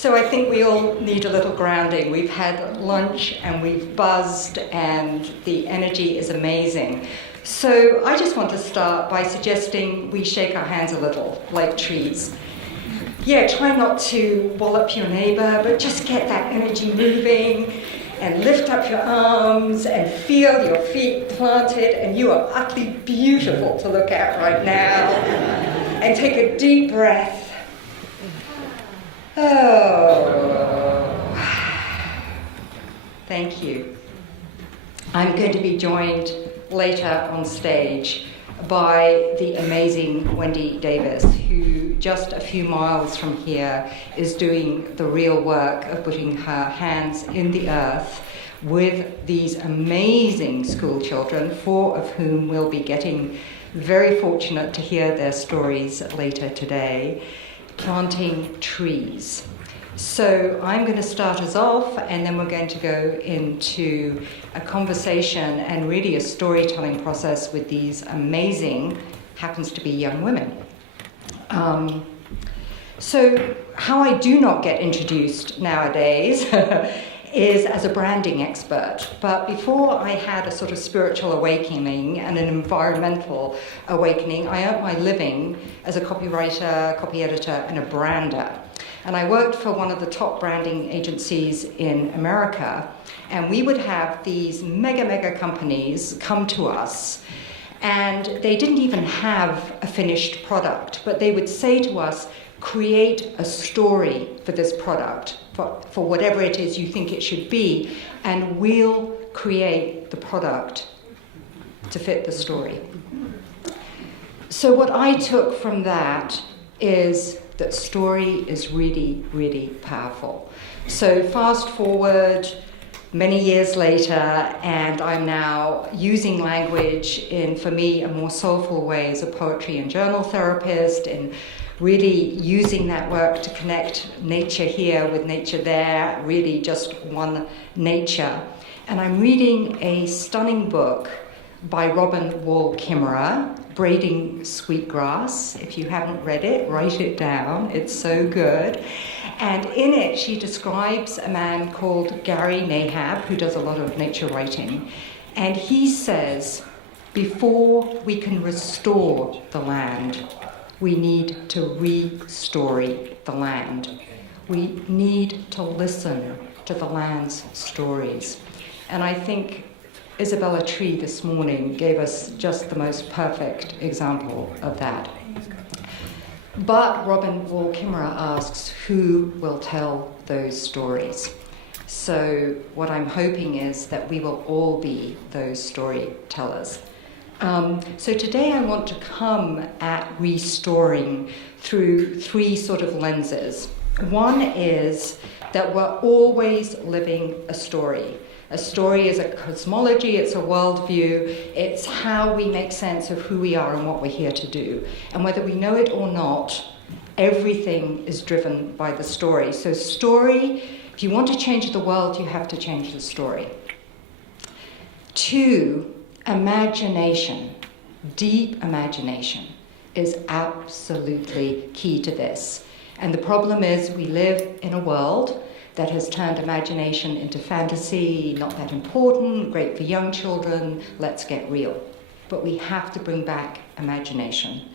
So I think we all need a little grounding. We've had lunch and we've buzzed and the energy is amazing. So I just want to start by suggesting we shake our hands a little, like trees. Yeah, try not to wallop your neighbor, but just get that energy moving and lift up your arms and feel your feet planted, and you are utterly beautiful to look at right now. And take a deep breath. Oh, thank you. I'm going to be joined later on stage by the amazing Wendy Davis, who just a few miles from here is doing the real work of putting her hands in the earth with these amazing school children, 4 of whom will be getting very fortunate to hear their stories later today, planting trees. So I'm going to start us off, and then we're going to go into a conversation and really a storytelling process with these amazing, happens to be young women. So how I do not get introduced nowadays is as a branding expert. But before I had a sort of spiritual awakening and an environmental awakening, I earned my living as a copywriter, copy editor, and a brander. And I worked for one of the top branding agencies in America, and we would have these mega companies come to us, and they didn't even have a finished product, but they would say to us, create a story for this product, for whatever it is you think it should be, and we'll create the product to fit the story. So what I took from that is that story is really, really powerful. So fast forward many years later, and I'm now using language in, for me, a more soulful way as a poetry and journal therapist, and really using that work to connect nature here with nature there, really just one nature. And I'm reading a stunning book by Robin Wall Kimmerer, Braiding Sweetgrass. If you haven't read it, write it down. It's so good. And in it, she describes a man called Gary Nahab, who does a lot of nature writing. And he says, before we can restore the land, we need to re-story the land. We need to listen to the land's stories. And I think Isabella Tree this morning gave us just the most perfect example of that. But Robin Wall Kimmerer asks, who will tell those stories? So what I'm hoping is that we will all be those storytellers. So today I want to come at restoring through 3 sort of lenses. One is that we're always living a story. A story is a cosmology, it's a worldview, it's how we make sense of who we are and what we're here to do. And whether we know it or not, everything is driven by the story. So story, if you want to change the world, you have to change the story. 2, imagination, deep imagination, is absolutely key to this. And the problem is we live in a world that has turned imagination into fantasy, not that important, great for young children, let's get real. But we have to bring back imagination.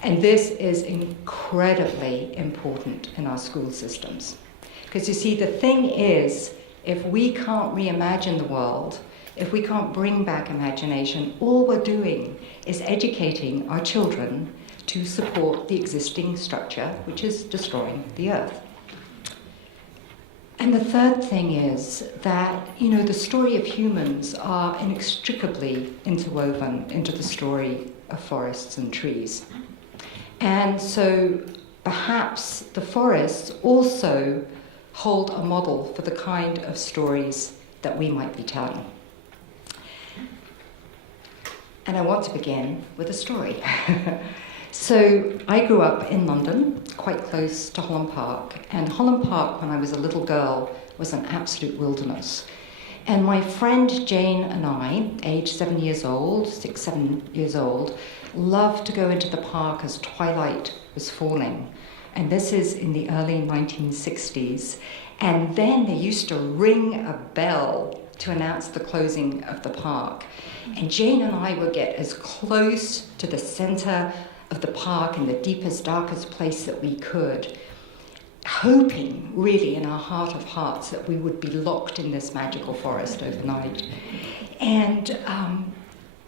And this is incredibly important in our school systems. Because you see, the thing is, if we can't reimagine the world, if we can't bring back imagination, all we're doing is educating our children to support the existing structure, which is destroying the earth. And the third thing is that, the story of humans are inextricably interwoven into the story of forests and trees. And so perhaps the forests also hold a model for the kind of stories that we might be telling. And I want to begin with a story. So I grew up in London, quite close to Holland Park. And Holland Park, when I was a little girl, was an absolute wilderness. And my friend Jane and I, aged 7 years old, 7 years old, loved to go into the park as twilight was falling. And this is in the early 1960s. And then they used to ring a bell to announce the closing of the park. And Jane and I would get as close to the center of the park in the deepest, darkest place that we could, hoping really in our heart of hearts that we would be locked in this magical forest overnight. And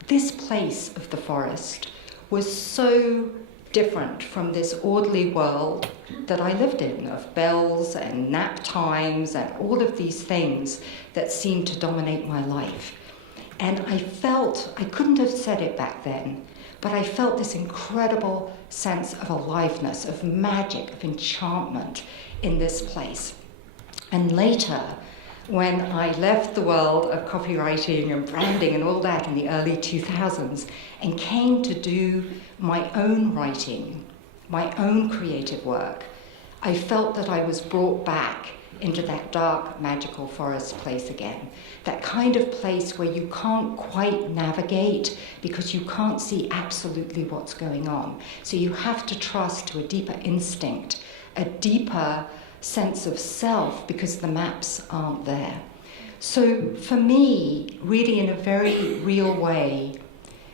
this place of the forest was so different from this orderly world that I lived in, of bells and nap times and all of these things that seemed to dominate my life. And I felt, I couldn't have said it back then, but I felt this incredible sense of aliveness, of magic, of enchantment in this place. And later, when I left the world of copywriting and branding and all that in the early 2000s and came to do my own writing, my own creative work, I felt that I was brought back into that dark, magical forest place again. That kind of place where you can't quite navigate because you can't see absolutely what's going on. So you have to trust to a deeper instinct, a deeper sense of self, because the maps aren't there. So for me, really in a very real way,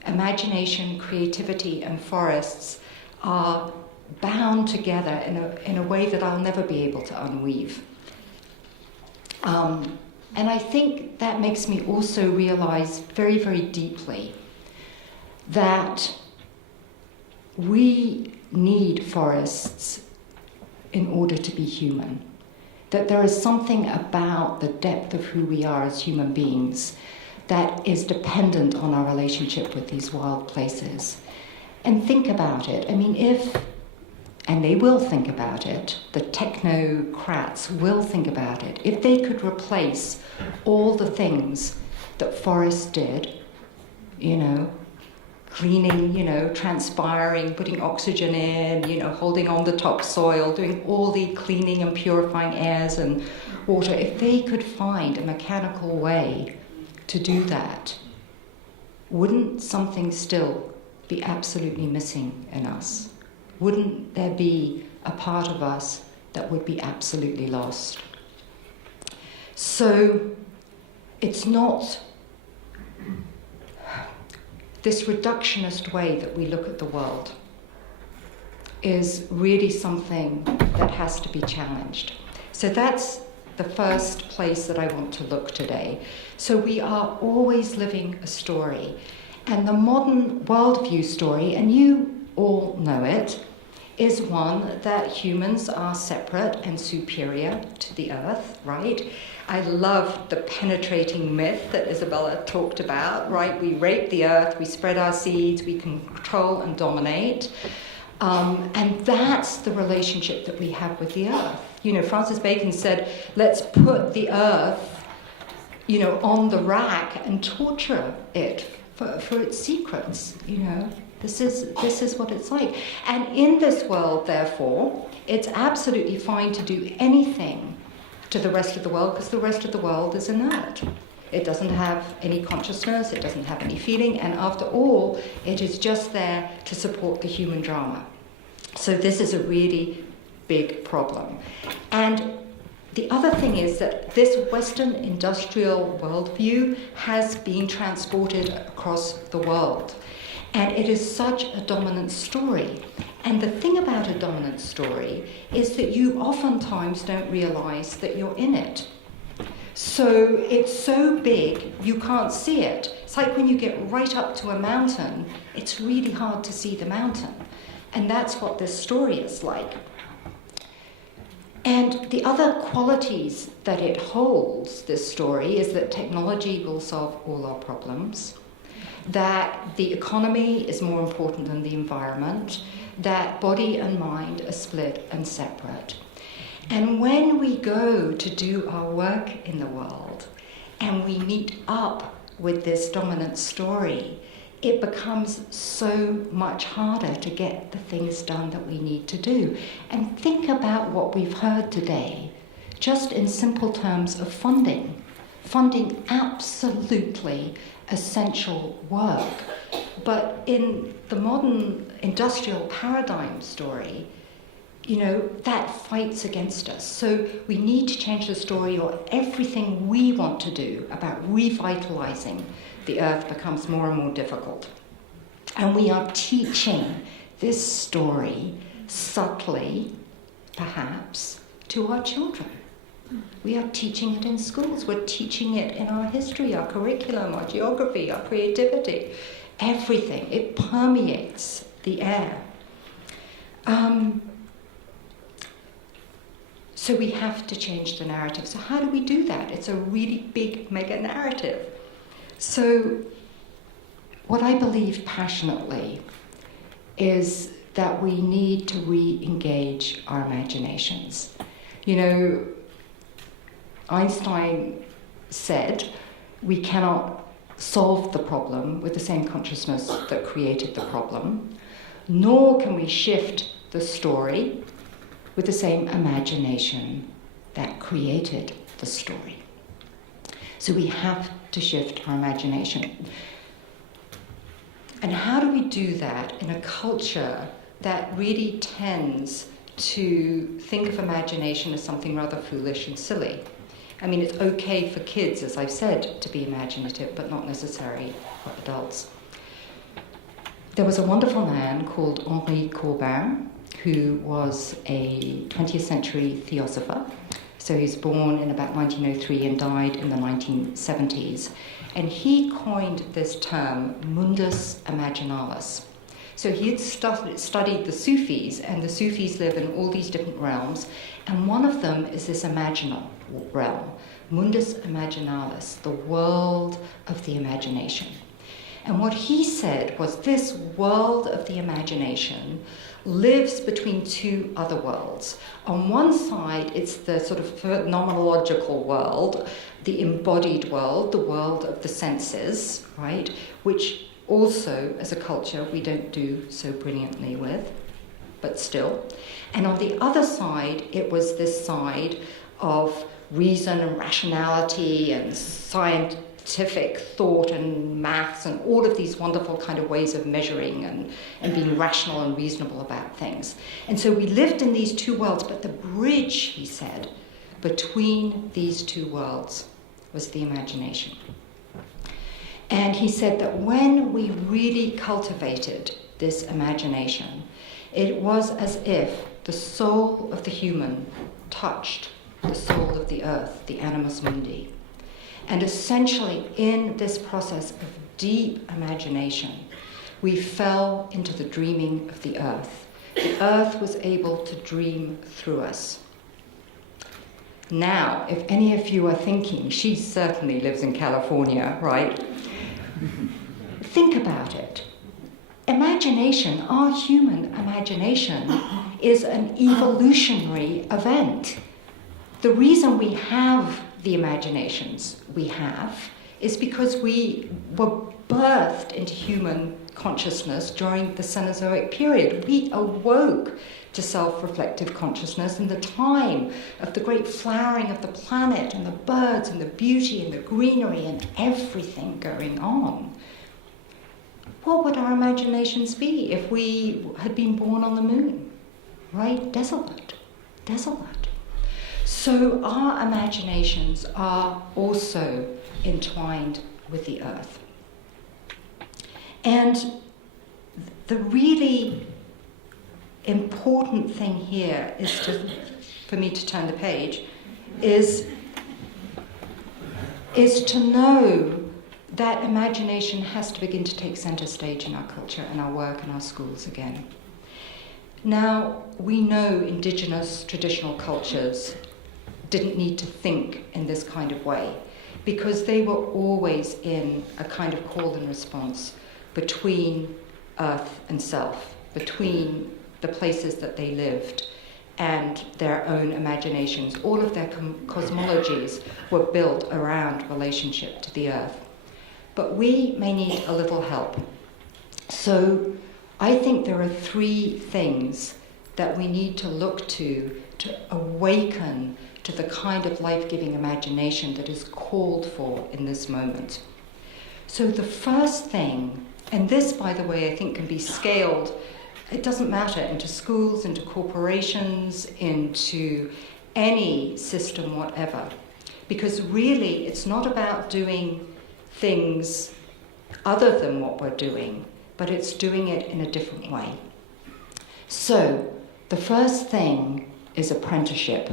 imagination, creativity, and forests are bound together in a way that I'll never be able to unweave. And I think that makes me also realize very, very deeply that we need forests in order to be human. That there is something about the depth of who we are as human beings that is dependent on our relationship with these wild places. And think about it. I mean, and they will think about it, the technocrats will think about it, if they could replace all the things that forests did, cleaning, transpiring, putting oxygen in, holding on the topsoil, doing all the cleaning and purifying airs and water, if they could find a mechanical way to do that, wouldn't something still be absolutely missing in us? Wouldn't there be a part of us that would be absolutely lost? So it's not this reductionist way that we look at the world is really something that has to be challenged. So that's the first place that I want to look today. So we are always living a story. And the modern worldview story, and you all know it, is one that humans are separate and superior to the earth, right? I love the penetrating myth that Isabella talked about, right? We rape the earth, we spread our seeds, we control and dominate. And that's the relationship that we have with the earth. Francis Bacon said, let's put the earth, on the rack and torture it for its secrets, This is what it's like. And in this world, therefore, it's absolutely fine to do anything to the rest of the world because the rest of the world is inert. It doesn't have any consciousness, it doesn't have any feeling, and after all, it is just there to support the human drama. So this is a really big problem. And the other thing is that this Western industrial worldview has been transported across the world. And it is such a dominant story. And the thing about a dominant story is that you oftentimes don't realize that you're in it. So it's so big, you can't see it. It's like when you get right up to a mountain, it's really hard to see the mountain. And that's what this story is like. And the other qualities that it holds, this story, is that technology will solve all our problems, that the economy is more important than the environment, that body and mind are split and separate. And when we go to do our work in the world and we meet up with this dominant story, it becomes so much harder to get the things done that we need to do. And think about what we've heard today, just in simple terms of funding. Funding absolutely essential work. But in the modern industrial paradigm story, that fights against us. So we need to change the story, or everything we want to do about revitalizing the earth becomes more and more difficult. And we are teaching this story subtly, perhaps, to our children. We are teaching it in schools. We're teaching it in our history, our curriculum, our geography, our creativity, everything. It permeates the air. So we have to change the narrative. So how do we do that? It's a really big mega narrative. So what I believe passionately is that we need to re-engage our imaginations. Einstein said we cannot solve the problem with the same consciousness that created the problem, nor can we shift the story with the same imagination that created the story. So we have to shift our imagination. And how do we do that in a culture that really tends to think of imagination as something rather foolish and silly? I mean, it's okay for kids, as I've said, to be imaginative, but not necessary for adults. There was a wonderful man called Henri Corbin, who was a 20th century theosopher. So he was born in about 1903 and died in the 1970s. And he coined this term, mundus imaginalis. So he had studied the Sufis, and the Sufis live in all these different realms, and one of them is this imaginal realm, mundus imaginalis, the world of the imagination. And what he said was this world of the imagination lives between two other worlds. On one side, it's the sort of phenomenological world, the embodied world, the world of the senses, right? Which also, as a culture, we don't do so brilliantly with, but still. And on the other side, it was this side of reason and rationality and scientific thought and maths and all of these wonderful kind of ways of measuring and being rational and reasonable about things. And so we lived in these two worlds, but the bridge, he said, between these two worlds was the imagination. And he said that when we really cultivated this imagination, it was as if the soul of the human touched the soul of the earth, the animus mundi. And essentially, in this process of deep imagination, we fell into the dreaming of the earth. The earth was able to dream through us. Now, if any of you are thinking, she certainly lives in California, right? Think about it. Imagination, our human imagination, is an evolutionary event. The reason we have the imaginations we have is because we were birthed into human consciousness during the Cenozoic period. We awoke to self-reflective consciousness in the time of the great flowering of the planet and the birds and the beauty and the greenery and everything going on. What would our imaginations be if we had been born on the moon? Right? Desolate. So our imaginations are also entwined with the earth. And the really important thing here is for me to turn the page, is to know that imagination has to begin to take center stage in our culture and our work and our schools again. Now, we know indigenous traditional cultures didn't need to think in this kind of way because they were always in a kind of call and response between earth and self, between the places that they lived and their own imaginations. All of their cosmologies were built around relationship to the earth. But we may need a little help. So I think there are three things that we need to look to awaken to the kind of life-giving imagination that is called for in this moment. So the first thing, and this, by the way, I think can be scaled It doesn't matter, into schools, into corporations, into any system, whatever. Because really, it's not about doing things other than what we're doing, but it's doing it in a different way. So, the first thing is apprenticeship.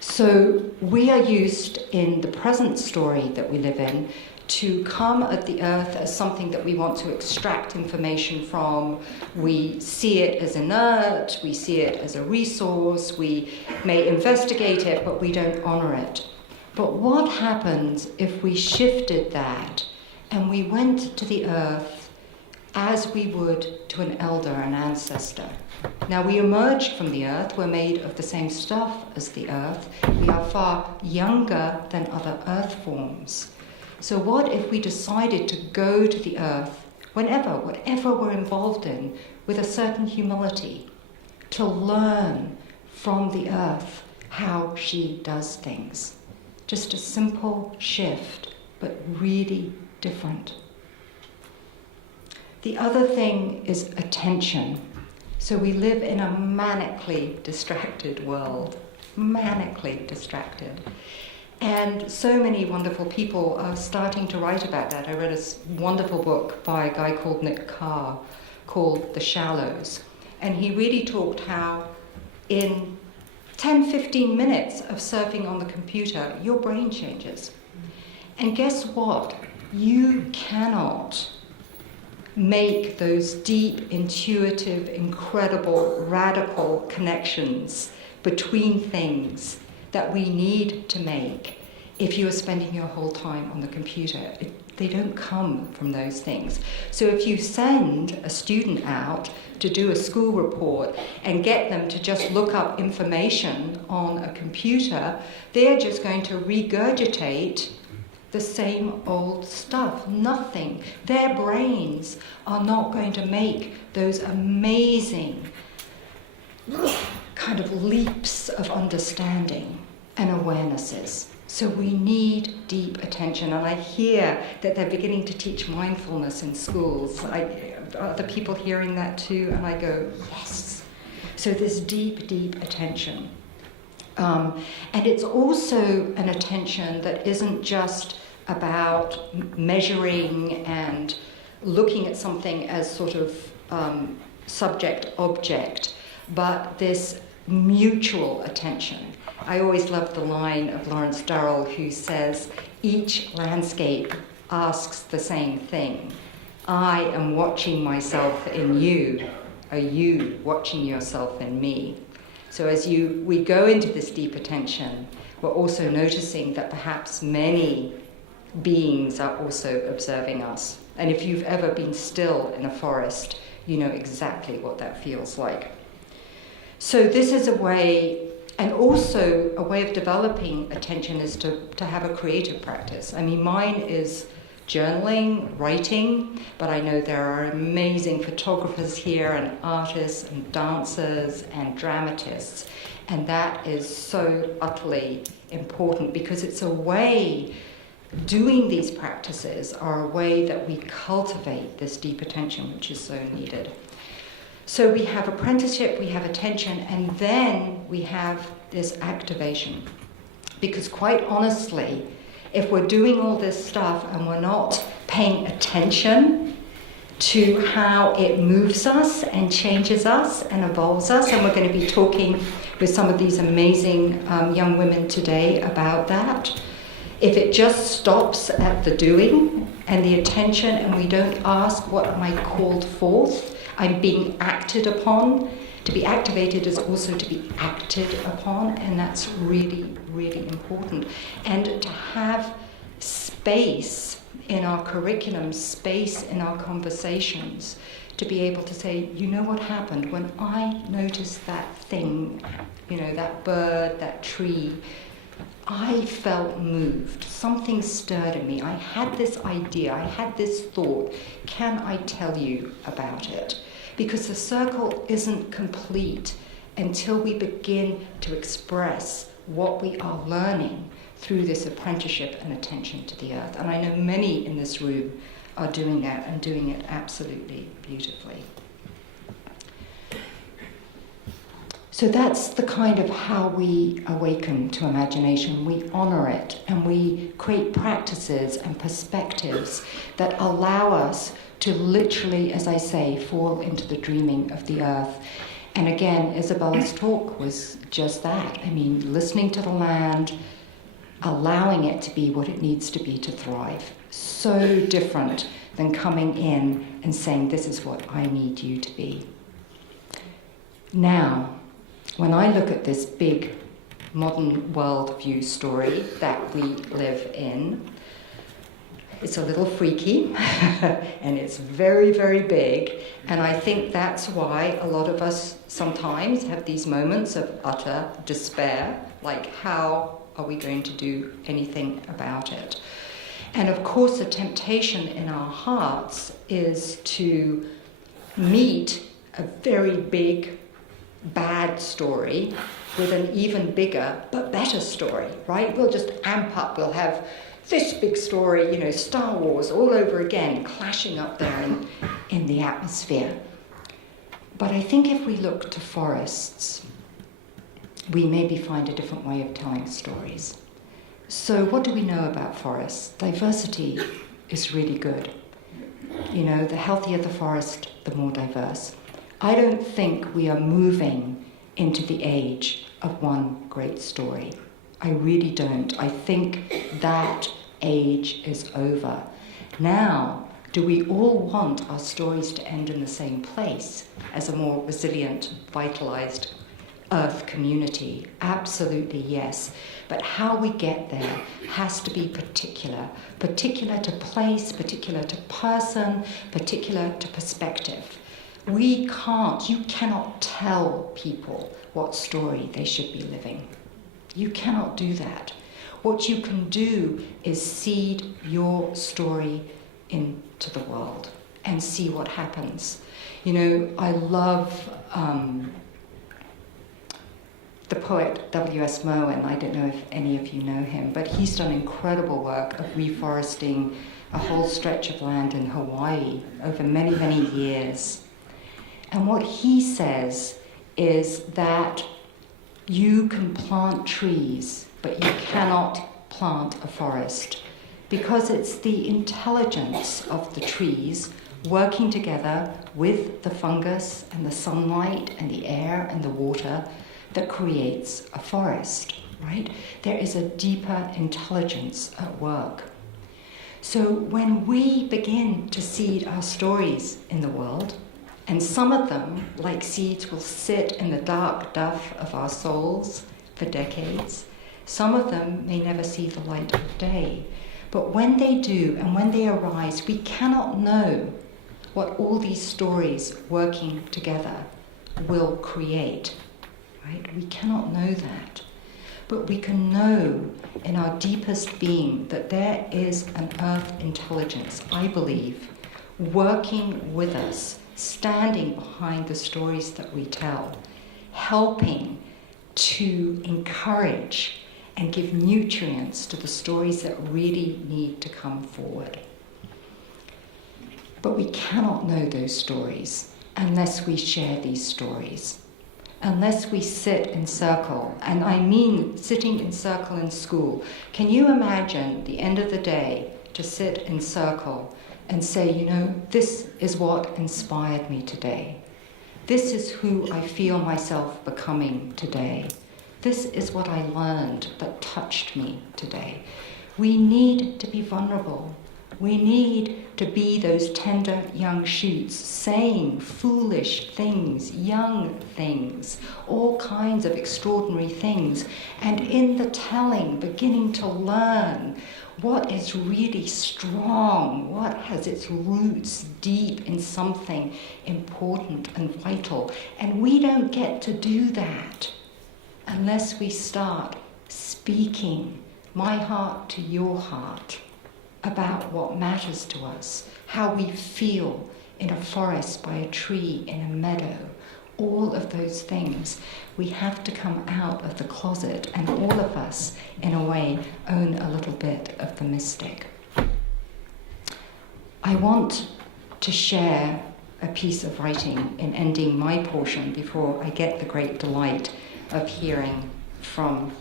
So, we are used in the present story that we live in to come at the earth as something that we want to extract information from. We see it as inert, we see it as a resource, we may investigate it, but we don't honor it. But what happens if we shifted that and we went to the earth as we would to an elder, an ancestor? Now, we emerged from the earth, we're made of the same stuff as the earth, we are far younger than other earth forms. So what if we decided to go to the earth, whatever we're involved in, with a certain humility, to learn from the earth how she does things? Just a simple shift, but really different. The other thing is attention. So we live in a manically distracted world, manically distracted. And so many wonderful people are starting to write about that. I read a wonderful book by a guy called Nick Carr called The Shallows. And he really talked how in 10, 15 minutes of surfing on the computer, your brain changes. And guess what? You cannot make those deep, intuitive, incredible, radical connections between things that we need to make if you are spending your whole time on the computer. They don't come from those things. So if you send a student out to do a school report and get them to just look up information on a computer, they're just going to regurgitate the same old stuff. Nothing. Their brains are not going to make those amazing kind of leaps of understanding and awarenesses. So we need deep attention. And I hear that they're beginning to teach mindfulness in schools. Are the people hearing that too? And I go, yes. So this deep, deep attention. And it's also an attention that isn't just about measuring and looking at something as sort of subject-object, but this mutual attention. I always love the line of Lawrence Durrell who says, each landscape asks the same thing. I am watching myself in you. Are you watching yourself in me? So as we go into this deep attention, we're also noticing that perhaps many beings are also observing us. And if you've ever been still in a forest, you know exactly what that feels like. So this is a way, and also a way of developing attention is to have a creative practice. I mean, mine is journaling, writing, but I know there are amazing photographers here and artists and dancers and dramatists. And that is so utterly important because it's a way, doing these practices are a way that we cultivate this deep attention, which is so needed. So we have apprenticeship, we have attention, and then we have this activation. Because quite honestly, if we're doing all this stuff and we're not paying attention to how it moves us and changes us and evolves us, and we're going to be talking with some of these amazing young women today about that. If it just stops at the doing and the attention and we don't ask, what am I called forth? I'm being acted upon. To be activated is also to be acted upon, and that's really, really important. And to have space in our curriculum, space in our conversations, to be able to say, you know what happened when I noticed that thing, you know, that bird, that tree, I felt moved. Something stirred in me. I had this idea. I had this thought. Can I tell you about it? Because the circle isn't complete until we begin to express what we are learning through this apprenticeship and attention to the earth. And I know many in this room are doing that and doing it absolutely beautifully. So that's the kind of how we awaken to imagination. We honor it and we create practices and perspectives that allow us to literally, as I say, fall into the dreaming of the earth. And again, Isabella's talk was just that. I mean, listening to the land, allowing it to be what it needs to be to thrive. So different than coming in and saying, this is what I need you to be. Now, when I look at this big modern worldview story that we live in, it's a little freaky and it's very, very big. And I think that's why a lot of us sometimes have these moments of utter despair, like how are we going to do anything about it? And of course, the temptation in our hearts is to meet a very big, bad story with an even bigger but better story, right? We'll just amp up. We'll have this big story, Star Wars all over again, clashing up there in the atmosphere. But I think if we look to forests, we maybe find a different way of telling stories. So what do we know about forests? Diversity is really good. The healthier the forest, the more diverse. I don't think we are moving into the age of one great story. I really don't. I think that age is over. Now, do we all want our stories to end in the same place as a more resilient, vitalized Earth community? Absolutely yes. But how we get there has to be particular to place, particular to person, particular to perspective. You cannot tell people what story they should be living. You cannot do that. What you can do is seed your story into the world and see what happens. I love the poet W.S. Merwin. I don't know if any of you know him, but he's done incredible work of reforesting a whole stretch of land in Hawaii over many, many years. And what he says is that you can plant trees, but you cannot plant a forest, because it's the intelligence of the trees working together with the fungus and the sunlight and the air and the water that creates a forest, right? There is a deeper intelligence at work. So when we begin to seed our stories in the world, and some of them, like seeds, will sit in the dark duff of our souls for decades. Some of them may never see the light of day. But when they do, and when they arise, we cannot know what all these stories working together will create, right? We cannot know that. But we can know in our deepest being that there is an earth intelligence, I believe, working with us, standing behind the stories that we tell, helping to encourage and give nutrients to the stories that really need to come forward. But we cannot know those stories unless we share these stories, unless we sit in circle. And I mean sitting in circle in school. Can you imagine the end of the day to sit in circle and say, this is what inspired me today. This is who I feel myself becoming today. This is what I learned that touched me today. We need to be vulnerable. We need to be those tender young shoots, saying foolish things, young things, all kinds of extraordinary things, and in the telling, beginning to learn what is really strong, what has its roots deep in something important and vital. And we don't get to do that unless we start speaking my heart to your heart about what matters to us, how we feel in a forest, by a tree, in a meadow, all of those things. We have to come out of the closet, and all of us, in a way, own a little bit of the mystic. I want to share a piece of writing in ending my portion before I get the great delight of hearing from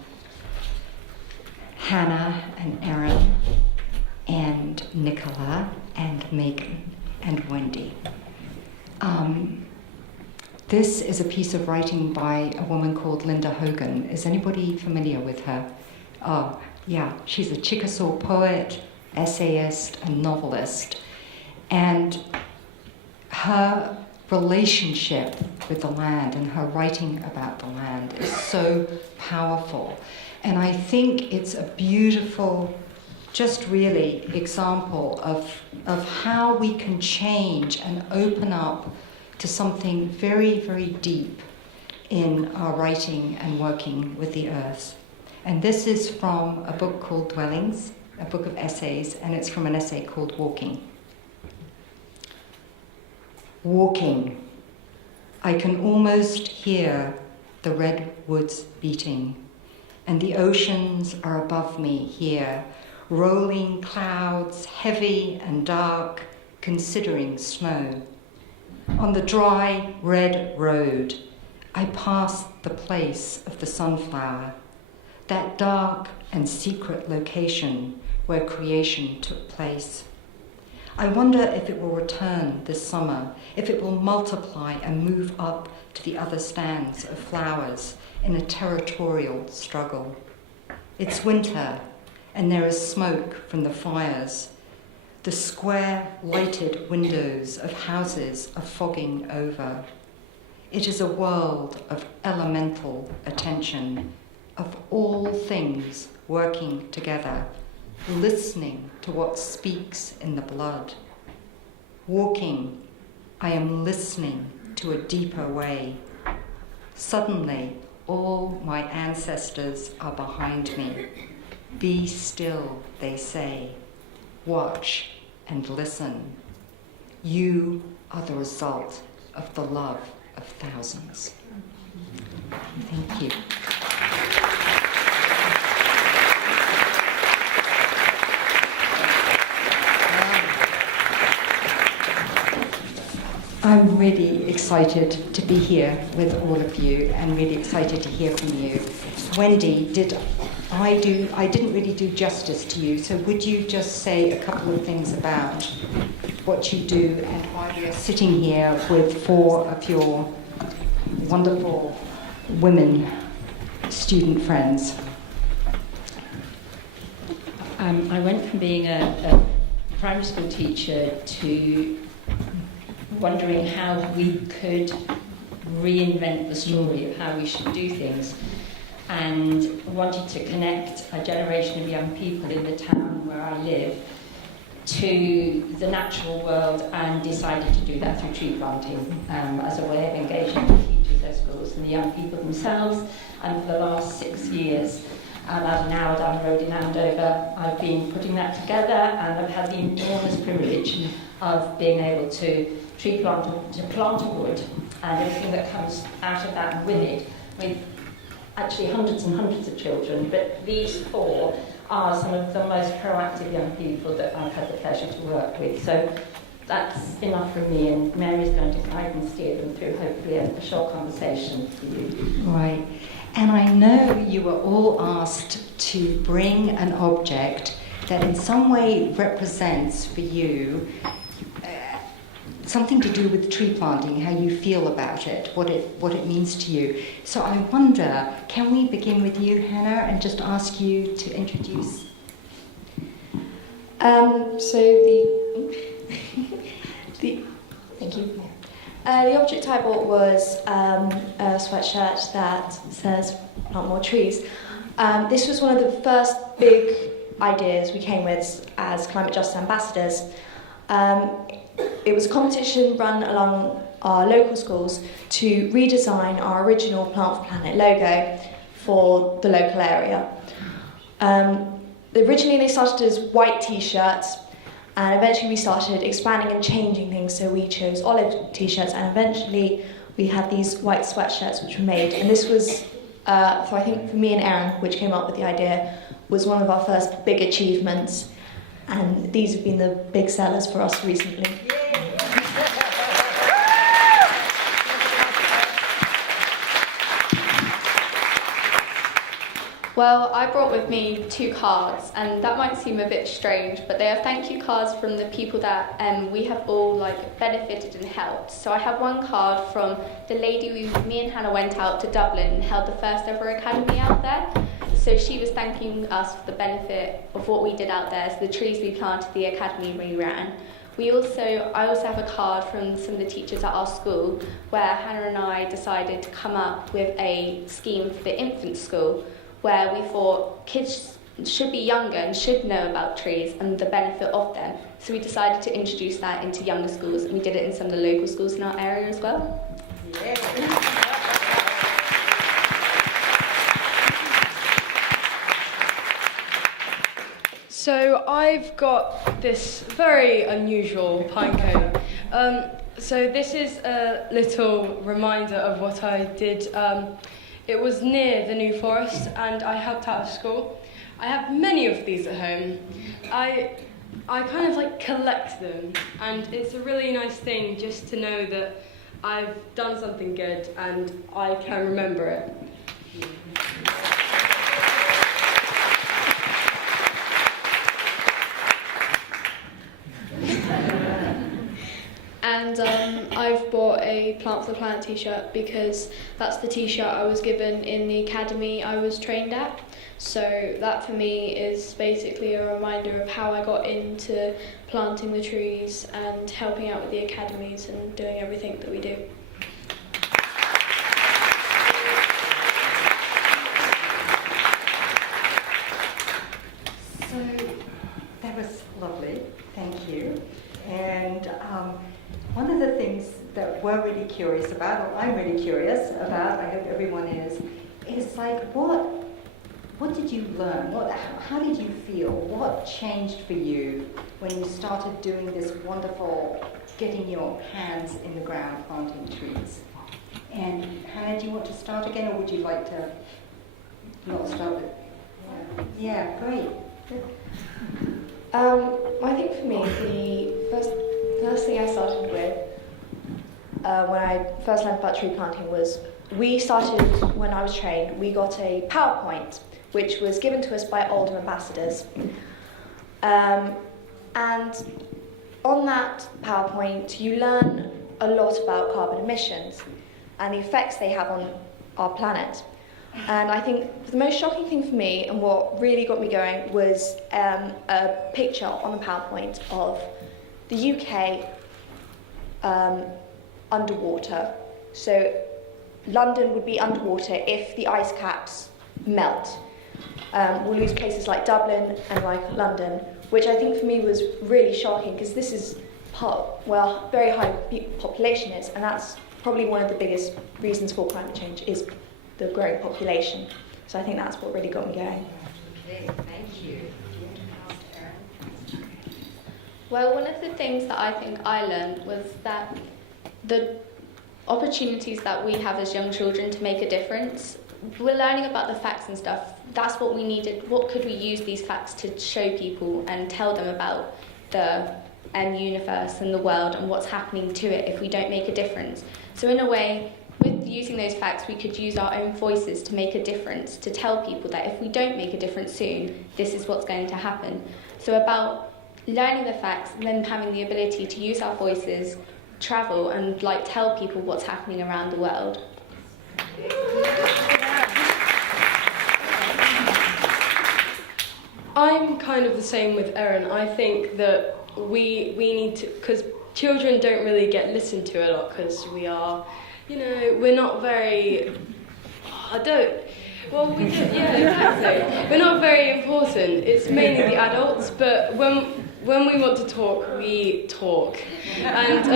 Hannah and Erin and Nicola and Megan and Wendy. This is a piece of writing by a woman called Linda Hogan. Is anybody familiar with her? Oh, yeah, she's a Chickasaw poet, essayist, and novelist. And her relationship with the land and her writing about the land is so powerful. And I think it's a beautiful, just really example of how we can change and open up to something very, very deep in our writing and working with the earth. And this is from a book called Dwellings, a book of essays, and it's from an essay called Walking. Walking. I can almost hear the redwoods beating, and the oceans are above me here, rolling clouds heavy and dark, considering snow. On the dry red road, I pass the place of the sunflower, that dark and secret location where creation took place. I wonder if it will return this summer, if it will multiply and move up to the other stands of flowers in a territorial struggle. It's winter, and there is smoke from the fires. The square lighted windows of houses are fogging over. It is a world of elemental attention, of all things working together, listening to what speaks in the blood. Walking, I am listening to a deeper way. Suddenly, all my ancestors are behind me. Be still, they say. Watch and listen. You are the result of the love of thousands. Thank you. I'm really excited to be here with all of you and really excited to hear from you. Wendy, I didn't really do justice to you, so would you just say a couple of things about what you do and why we are sitting here with 4 of your wonderful women student friends? I went from being a primary school teacher to wondering how we could reinvent the story of how we should do things, and wanted to connect a generation of young people in the town where I live to the natural world, and decided to do that through tree planting as a way of engaging the teachers, their schools, and the young people themselves. And for the last 6 years, as now down the road in Andover, I've been putting that together, and I've had the enormous privilege of being able to plant a wood and everything that comes out of that with it, with actually hundreds and hundreds of children. But these 4 are some of the most proactive young people that I've had the pleasure to work with. So that's enough from me, and Mary's going to guide and steer them through hopefully a short conversation for you. Right. And I know you were all asked to bring an object that in some way represents for you something to do with tree planting, how you feel about it, what it means to you. So I wonder, can we begin with you, Hannah, and just ask you to introduce? Thank you. The object I bought was a sweatshirt that says "Plant More Trees." This was one of the first big ideas we came with as Climate Justice Ambassadors. It was a competition run along our local schools to redesign our original Plant for Planet logo for the local area. Originally they started as white t-shirts, and eventually we started expanding and changing things, so we chose olive t-shirts, and eventually we had these white sweatshirts which were made. And this was, for me and Erin, which came up with the idea, was one of our first big achievements, and these have been the big sellers for us recently. Well, I brought with me 2 cards, and that might seem a bit strange, but they are thank you cards from the people that we have all benefited and helped. So I have one card from the lady me and Hannah went out to Dublin and held the first ever academy out there. So she was thanking us for the benefit of what we did out there, so the trees we planted, the academy we ran. I also have a card from some of the teachers at our school where Hannah and I decided to come up with a scheme for the infant school, where we thought kids should be younger and should know about trees and the benefit of them. So we decided to introduce that into younger schools, and we did it in some of the local schools in our area as well. Yeah. So I've got this very unusual pine cone. So this is a little reminder of what I did. It was near the New Forest, and I helped out of school. I have many of these at home. I kind of collect them, and it's a really nice thing just to know that I've done something good and I can remember it. And I've bought a Plant for the Planet t-shirt because that's the t-shirt I was given in the academy I was trained at. So that for me is basically a reminder of how I got into planting the trees and helping out with the academies and doing everything that we do. So that was lovely, thank you. And one of the things that we're really curious about, or I'm really curious about, I hope everyone is what did you learn? How did you feel? What changed for you when you started doing this wonderful, getting your hands in the ground, planting trees? And Hannah, do you want to start again, or would you like to not start with? Yeah, great. I think for me, the first thing I started with when I first learned about tree planting was we started, when I was trained, we got a PowerPoint which was given to us by older ambassadors. And on that PowerPoint, you learn a lot about carbon emissions and the effects they have on our planet. And I think the most shocking thing for me, and what really got me going, was a picture on the PowerPoint of the UK underwater. So London would be underwater if the ice caps melt. We'll lose places like Dublin and like London, which I think for me was really shocking, because this is part where very high population is, and that's probably one of the biggest reasons for climate change is the growing population. So I think that's what really got me going. Okay, thank you. Well, one of the things that I think I learned was that the opportunities that we have as young children to make a difference, we're learning about the facts and stuff. That's what we needed. What could we use these facts to show people and tell them about the universe and the world and what's happening to it if we don't make a difference? So in a way, with using those facts, we could use our own voices to make a difference, to tell people that if we don't make a difference soon, this is what's going to happen. So about learning the facts and then having the ability to use our voices, travel and tell people what's happening around the world. I'm kind of the same with Erin. I think that we need to, because children don't really get listened to a lot because we are, we're not very, we don't, yeah, exactly. We're not very important. It's mainly the adults, but when we want to talk, we talk. And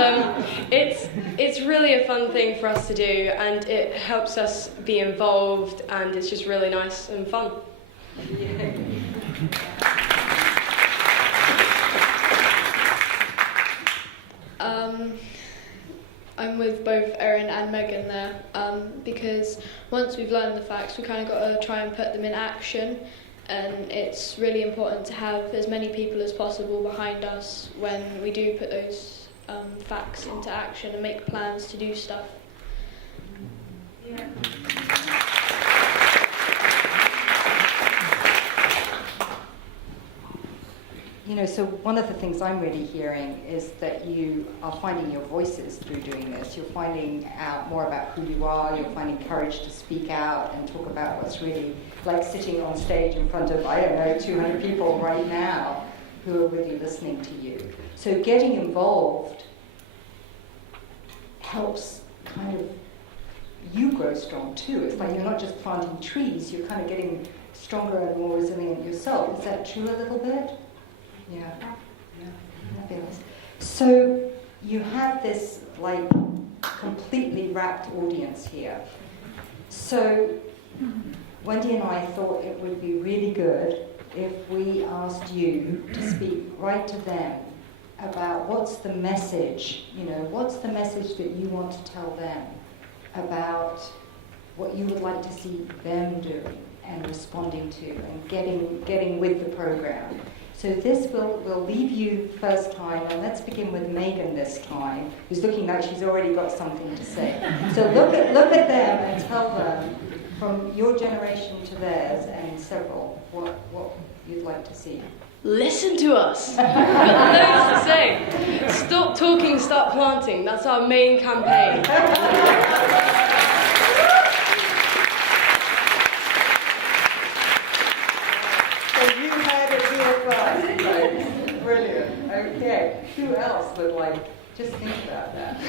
it's really a fun thing for us to do, and it helps us be involved, and it's just really nice and fun. I'm with both Erin and Megan there, because once we've learned the facts, we kind of got to try and put them in action, and it's really important to have as many people as possible behind us when we do put those facts into action and make plans to do stuff. so one of the things I'm really hearing is that you are finding your voices through doing this. You're finding out more about who you are. You're finding courage to speak out and talk about what's really like sitting on stage in front of, 200 people right now who are really listening to you. So getting involved helps kind of you grow strong too. It's like you're not just planting trees, you're kind of getting stronger and more resilient yourself. Is that true a little bit? Yeah. Fabulous. So you have this like completely wrapped audience here. So Wendy and I thought it would be really good if we asked you to speak right to them about what's the message, what's the message that you want to tell them about what you would like to see them doing and responding to and getting with the program. So this will leave you first time, and let's begin with Megan this time, who's looking like she's already got something to say. So look at them and tell them from your generation to theirs and several what you'd like to see. Listen to us. We've got loads to say. Stop talking, start planting. That's our main campaign. So you heard it here first. Brilliant. Okay. Who else would just think about that?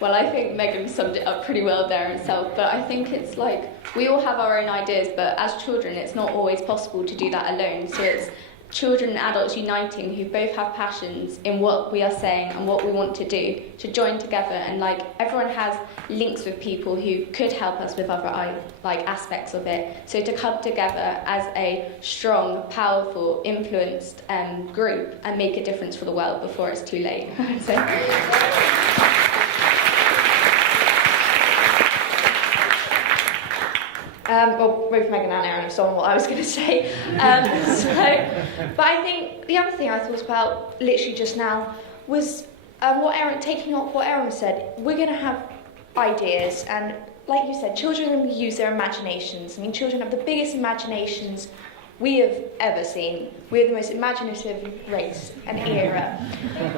Well, I think Megan summed it up pretty well there herself, but I think it's like we all have our own ideas, but as children it's not always possible to do that alone. So it's children and adults uniting who both have passions in what we are saying and what we want to do, to join together, and everyone has links with people who could help us with other aspects of it. So to come together as a strong, powerful, influenced group and make a difference for the world before it's too late. Well, both Megan and Erin have stolen what I was going to say. But I think the other thing I thought about literally just now was taking up what Erin said. We're going to have ideas, and like you said, children use their imaginations. I mean, children have the biggest imaginations we have ever seen. We're the most imaginative race and era.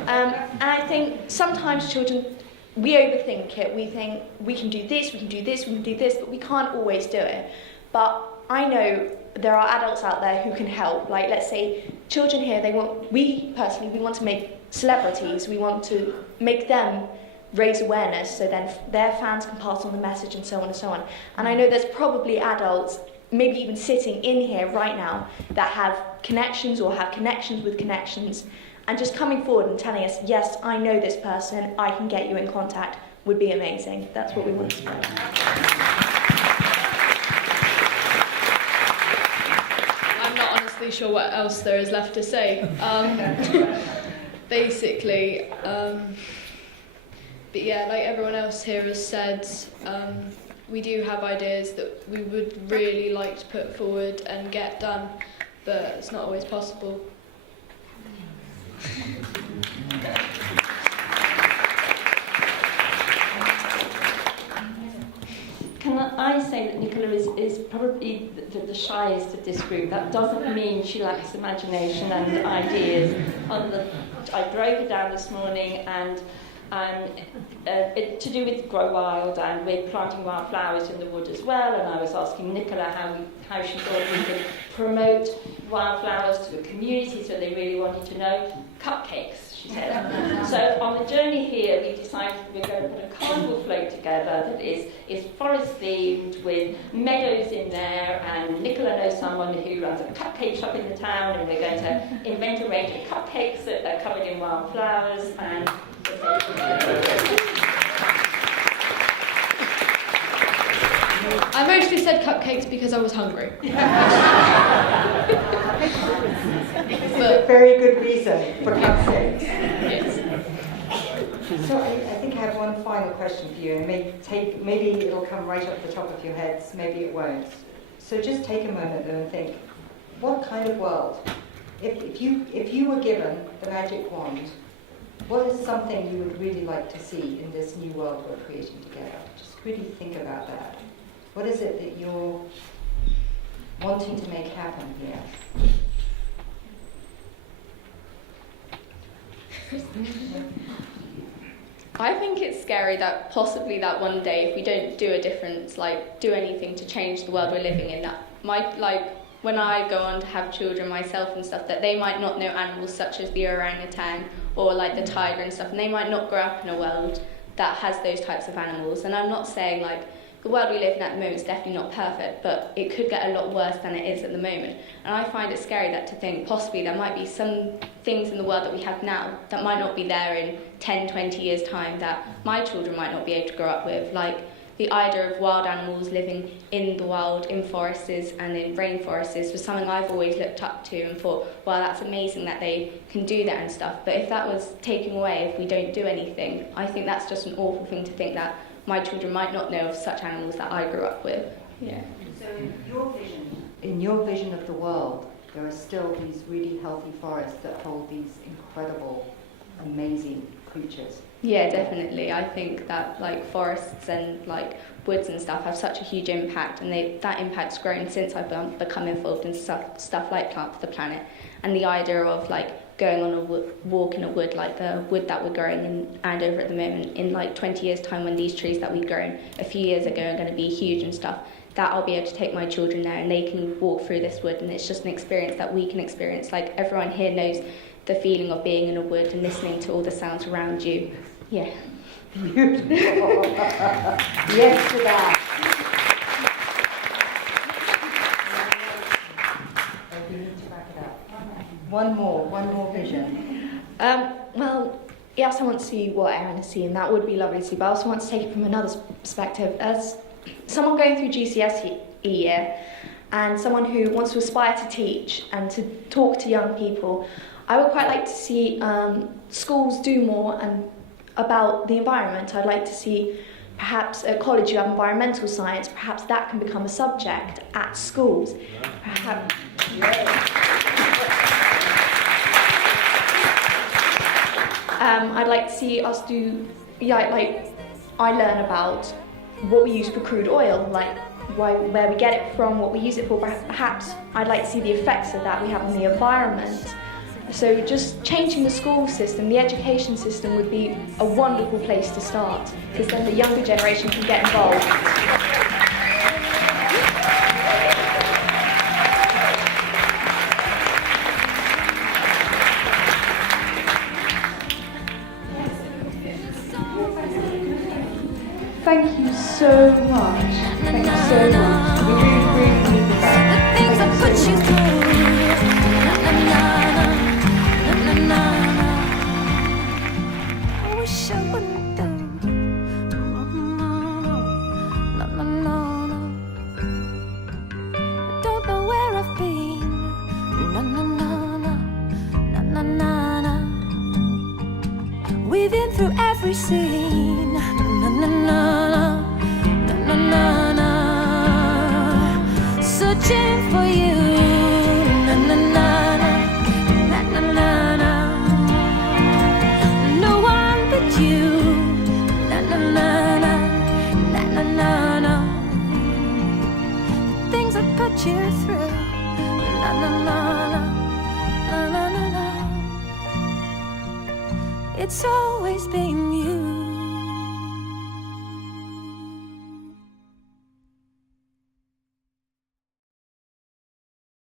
And I think sometimes children, we overthink it. We think we can do this, we can do this, we can do this, but we can't always do it. But I know there are adults out there who can help. Like, let's say children here, we want to make celebrities. We want to make them raise awareness so then their fans can pass on the message and so on and so on. And I know there's probably adults, maybe even sitting in here right now, that have connections or have connections with connections. And just coming forward and telling us, yes, I know this person, I can get you in contact, would be amazing. That's what we want to spread. I'm not honestly sure what else there is left to say. Basically, but yeah, like everyone else here has said, we do have ideas that we would really like to put forward and get done, but it's not always possible. Can I say that Nicola is probably the shyest of this group? That doesn't mean she lacks imagination and ideas. I drove her down this morning, and to do with Grow Wild, and we're planting wildflowers in the wood as well, and I was asking Nicola how she thought we could promote wildflowers to the community, so they really wanted to know. Cupcakes, she said. So on the journey here, we decided we're going to put a carnival float together that is forest themed with meadows in there, and Nicola knows someone who runs a cupcake shop in the town, and we're going to invent a range of cupcakes that are covered in wildflowers. And I mostly said cupcakes because I was hungry. This is a very good reason for cupcakes. Yes. So I think I have one final question for you, and maybe it'll come right off the top of your heads, maybe it won't. So just take a moment and think, what kind of world? If you were given the magic wand, what is something you would really like to see in this new world we're creating together? Just really think about that. What is it that you're wanting to make happen here? I think it's scary that possibly that one day, if we don't do a difference, like do anything to change the world we're living in, that might, like when I go on to have children myself and stuff, that they might not know animals such as the orangutan or like the tiger and stuff, and they might not grow up in a world that has those types of animals. And I'm not saying like the world we live in at the moment is definitely not perfect, but it could get a lot worse than it is at the moment. And I find it scary that to think possibly there might be some things in the world that we have now that might not be there in 10, 20 years' time, that my children might not be able to grow up with. Like the idea of wild animals living in the wild, in forests and in rainforests was something I've always looked up to and thought, well, that's amazing that they can do that and stuff. But if that was taken away, if we don't do anything, I think that's just an awful thing to think that my children might not know of such animals that I grew up with. Yeah. So in your vision of the world, there are still these really healthy forests that hold these incredible, amazing creatures. Yeah, definitely. I think that like forests and like woods and stuff have such a huge impact, and that impact's grown since I've become involved in stuff like Plant for the Planet. And the idea of like going on a walk in a wood, like the wood that we're growing in Andover at the moment, in like 20 years' time when these trees that we've grown a few years ago are going to be huge and stuff, that I'll be able to take my children there and they can walk through this wood, and it's just an experience that we can experience. Like everyone here knows the feeling of being in a wood and listening to all the sounds around you. Yeah. Beautiful. Yes to that. We need to wrap it up. One more vision. Well, yes, I want to see what Erin is seeing. That would be lovely to see. But I also want to take it from another perspective. As someone going through GCSE year and someone who wants to aspire to teach and to talk to young people, I would quite like to see schools do more and about the environment. I'd like to see perhaps at college you have environmental science, perhaps that can become a subject at schools. Perhaps, I'd like to see us do, like I learn about what we use for crude oil, like where we get it from, what we use it for. Perhaps I'd like to see the effects of that we have on the environment. So just changing the school system, the education system would be a wonderful place to start, because then the younger generation can get involved. Thank you so much. Thank you so much. We really need that. The things I put you through. I wish I wouldn't do. No. I don't know where I've been. No. We've been through every scene. No.